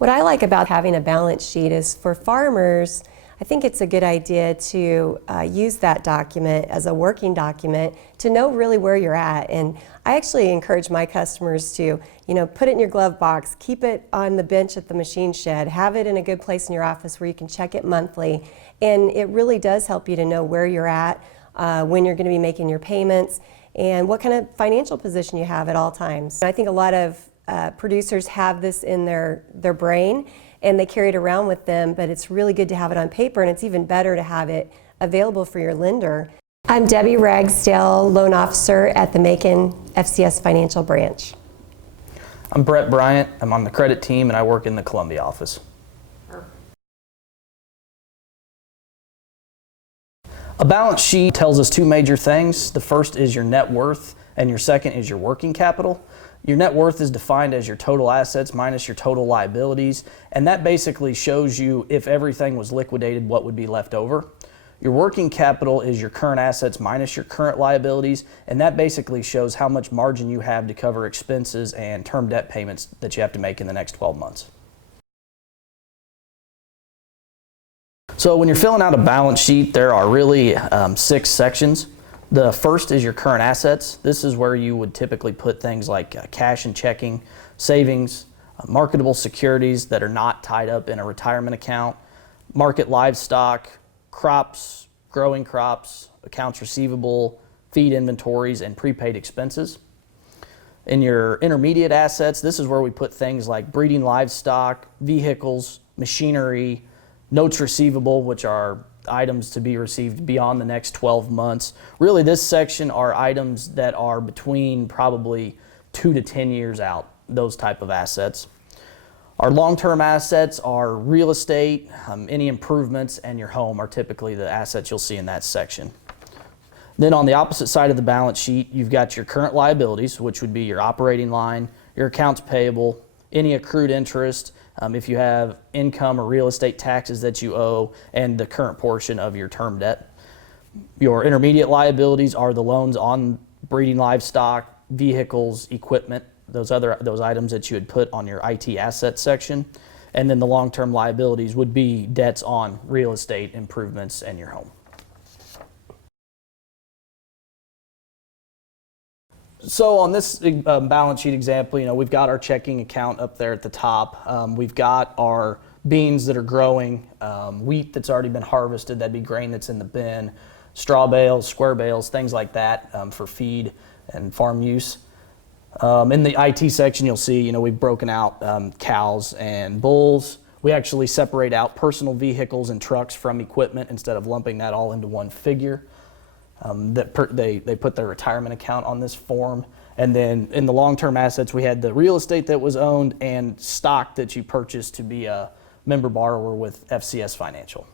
What I like about having a balance sheet is for farmers, I think it's a good idea to use that document as a working document to know really where you're at. And I actually encourage my customers to, put it in your glove box, keep it on the bench at the machine shed, have it in a good place in your office where you can check it monthly. And it really does help you to know where you're at, when you're going to be making your payments, and what kind of financial position you have at all times. I think a lot of producers have this in their brain and they carry it around with them, but it's really good to have it on paper, and it's even better to have it available for your lender. I'm Debbie Ragsdale, loan officer at the Macon FCS Financial branch. I'm Bryant. I'm on the credit team and I work in the Columbia office. A balance sheet tells us two major things. The first is your net worth and your second is your working capital. Your net worth is defined as your total assets minus your total liabilities, and that basically shows you if everything was liquidated, what would be left over. Your working capital is your current assets minus your current liabilities, and that basically shows how much margin you have to cover expenses and term debt payments that you have to make in the next 12 months. So when you're filling out a balance sheet, there are really 6 sections. The first is your current assets. This is where you would typically put things like cash and checking, savings, marketable securities that are not tied up in a retirement account, market livestock, crops, growing crops, accounts receivable, feed inventories, and prepaid expenses. In your intermediate assets, this is where we put things like breeding livestock, vehicles, machinery, notes receivable, which are items to be received beyond the next 12 months. Really, this section are items that are between probably 2 to 10 years out, those type of assets. Our long-term assets are real estate, any improvements, and your home are typically the assets you'll see in that section. Then on the opposite side of the balance sheet, you've got your current liabilities, which would be your operating line, your accounts payable, any accrued interest, if you have income or real estate taxes that you owe, and the current portion of your term debt. Your intermediate liabilities are the loans on breeding livestock, vehicles, equipment, those items that you would put on your IT assets section. And then the long-term liabilities would be debts on real estate improvements and your home. So on this balance sheet example, we've got our checking account up there at the top. We've got our beans that are growing, wheat that's already been harvested, that'd be grain that's in the bin, straw bales, square bales, things like that for feed and farm use. In the IT section, you'll see, we've broken out cows and bulls. We actually separate out personal vehicles and trucks from equipment instead of lumping that all into one figure. They put their retirement account on this form. And then in the long-term assets, we had the real estate that was owned and stock that you purchased to be a member borrower with FCS Financial.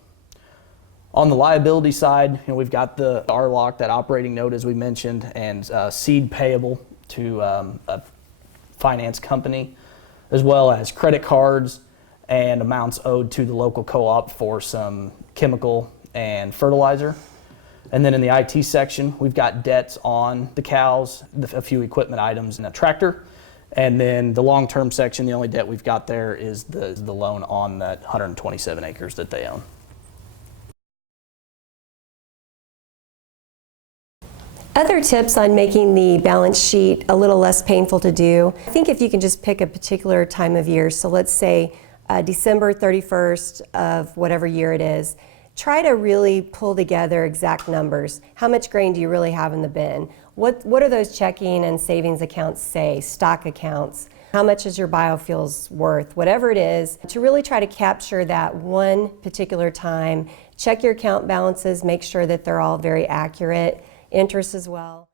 On the liability side, we've got the RLOC, that operating note as we mentioned, and seed payable to a finance company, as well as credit cards and amounts owed to the local co-op for some chemical and fertilizer. And then in the IT section, we've got debts on the cows, a few equipment items, and a tractor. And then the long-term section, the only debt we've got there is the loan on that 127 acres that they own. Other tips on making the balance sheet a little less painful to do, I think if you can just pick a particular time of year, so let's say December 31st of whatever year it is, try to really pull together exact numbers. How much grain do you really have in the bin? What are those checking and savings accounts say, stock accounts? How much is your biofuels worth? Whatever it is, to really try to capture that one particular time. Check your account balances, make sure that they're all very accurate. Interest as well.